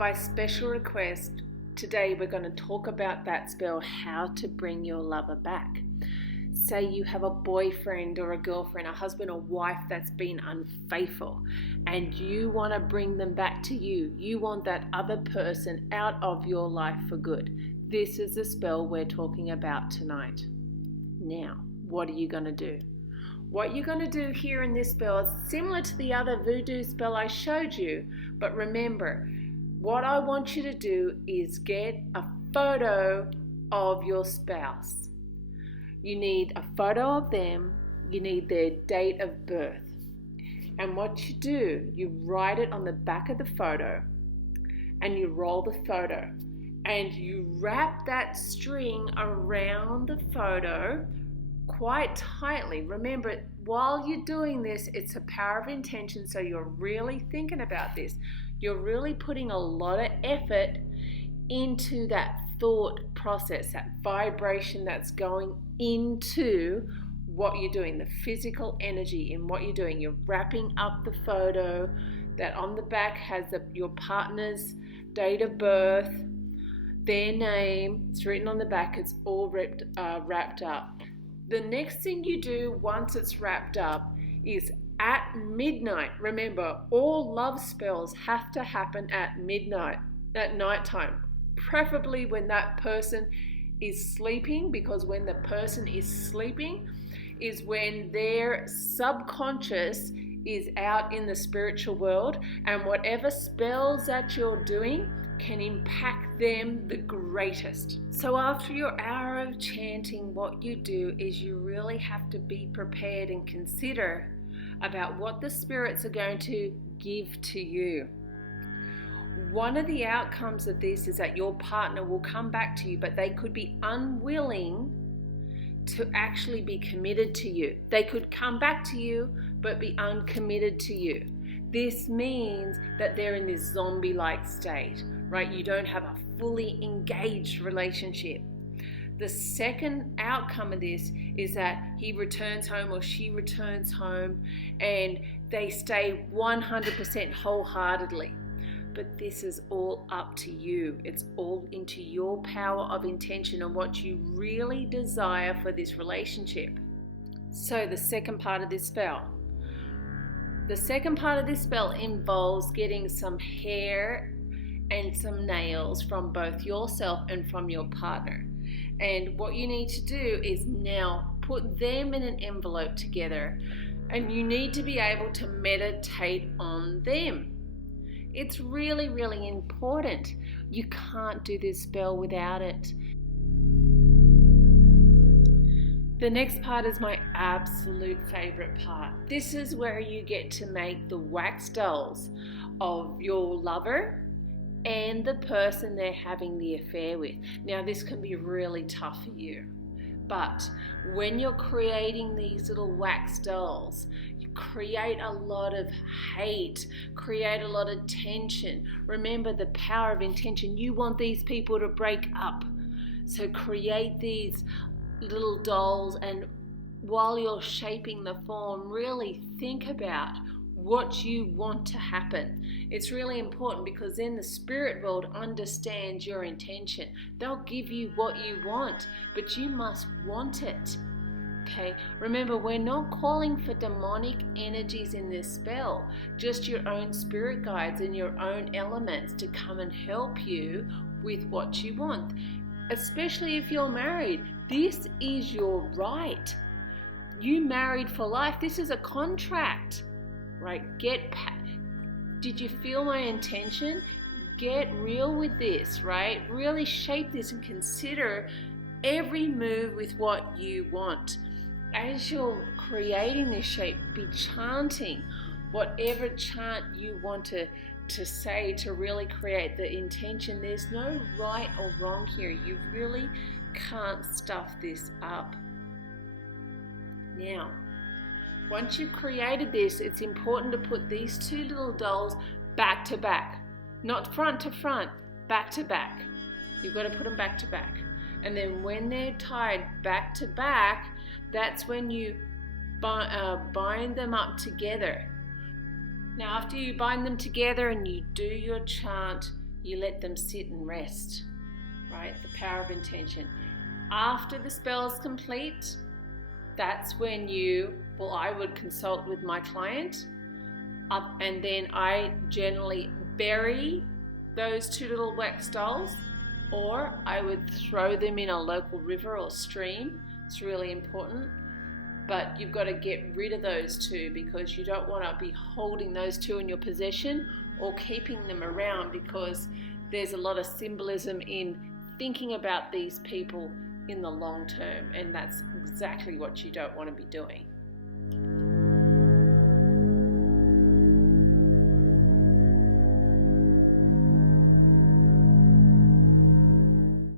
By special request, today we're going to talk about that spell, how to bring your lover back. Say you have a boyfriend or a girlfriend, a husband or wife that's been unfaithful, and you want to bring them back to you. You want that other person out of your life for good. This is the spell we're talking about tonight. Now, what are you going to do? What you're going to do here in this spell is similar to the other voodoo spell I showed you, but remember, what I want you to do is get a photo of your spouse. You need a photo of them, you need their date of birth. And what you do, you write it on the back of the photo and you roll the photo and you wrap that string around the photo quite tightly. Remember, while you're doing this, it's a power of intention, so you're really thinking about this. You're really putting a lot of effort into that thought process, that vibration that's going into what you're doing, the physical energy in what you're doing. You're wrapping up the photo that on the back has your partner's date of birth, their name. It's written on the back. It's all wrapped up. The next thing you do once it's wrapped up is at midnight. Remember, all love spells have to happen at midnight, at nighttime, preferably when that person is sleeping, because when the person is sleeping is when their subconscious is out in the spiritual world, and whatever spells that you're doing can impact them the greatest. So after your hour of chanting, what you do is you really have to be prepared and consider about what the spirits are going to give to you. One of the outcomes of this is that your partner will come back to you, but they could be unwilling to actually be committed to you. They could come back to you, but be uncommitted to you. This means that they're in this zombie-like state, right? You don't have a fully engaged relationship. The second outcome of this is that he returns home or she returns home and they stay 100% wholeheartedly. But this is all up to you. It's all into your power of intention and what you really desire for this relationship. So the second part of this spell. The second part of this spell involves getting some hair and some nails from both yourself and from your partner. And what you need to do is now put them in an envelope together, and you need to be able to meditate on them. It's really, really important. You can't do this spell without it. The next part is my absolute favorite part. This is where you get to make the wax dolls of your lover and the person they're having the affair with. Now, this can be really tough for you, but when you're creating these little wax dolls, you create a lot of hate, create a lot of tension. Remember the power of intention. You want these people to break up. So create these little dolls, and while you're shaping the form, really think about what you want to happen. It's really important, because then the spirit world understands your intention. They'll give you what you want, but you must want it. Okay, remember, we're not calling for demonic energies in this spell, just your own spirit guides and your own elements to come and help you with what you want. Especially if you're married, this is your right. You married for life. This is a contract. Right? Did you feel my intention? Get real with this, right? Really shape this and consider every move with what you want. As you're creating this shape, be chanting whatever chant you want to say to really create the intention. There's no right or wrong here. You really can't stuff this up. Now, once you've created this, it's important to put these two little dolls back to back. Not front to front, back to back. You've got to put them back to back. And then when they're tied back to back, that's when you bind them up together. Now, after you bind them together and you do your chant, you let them sit and rest, right? The power of intention. After the spell's complete, that's when I would consult with my client, and then I generally bury those 2 little wax dolls, or I would throw them in a local river or stream. It's really important. But you've got to get rid of those 2, because you don't want to be holding those 2 in your possession or keeping them around, because there's a lot of symbolism in thinking about these people in the long term, and that's exactly what you don't want to be doing.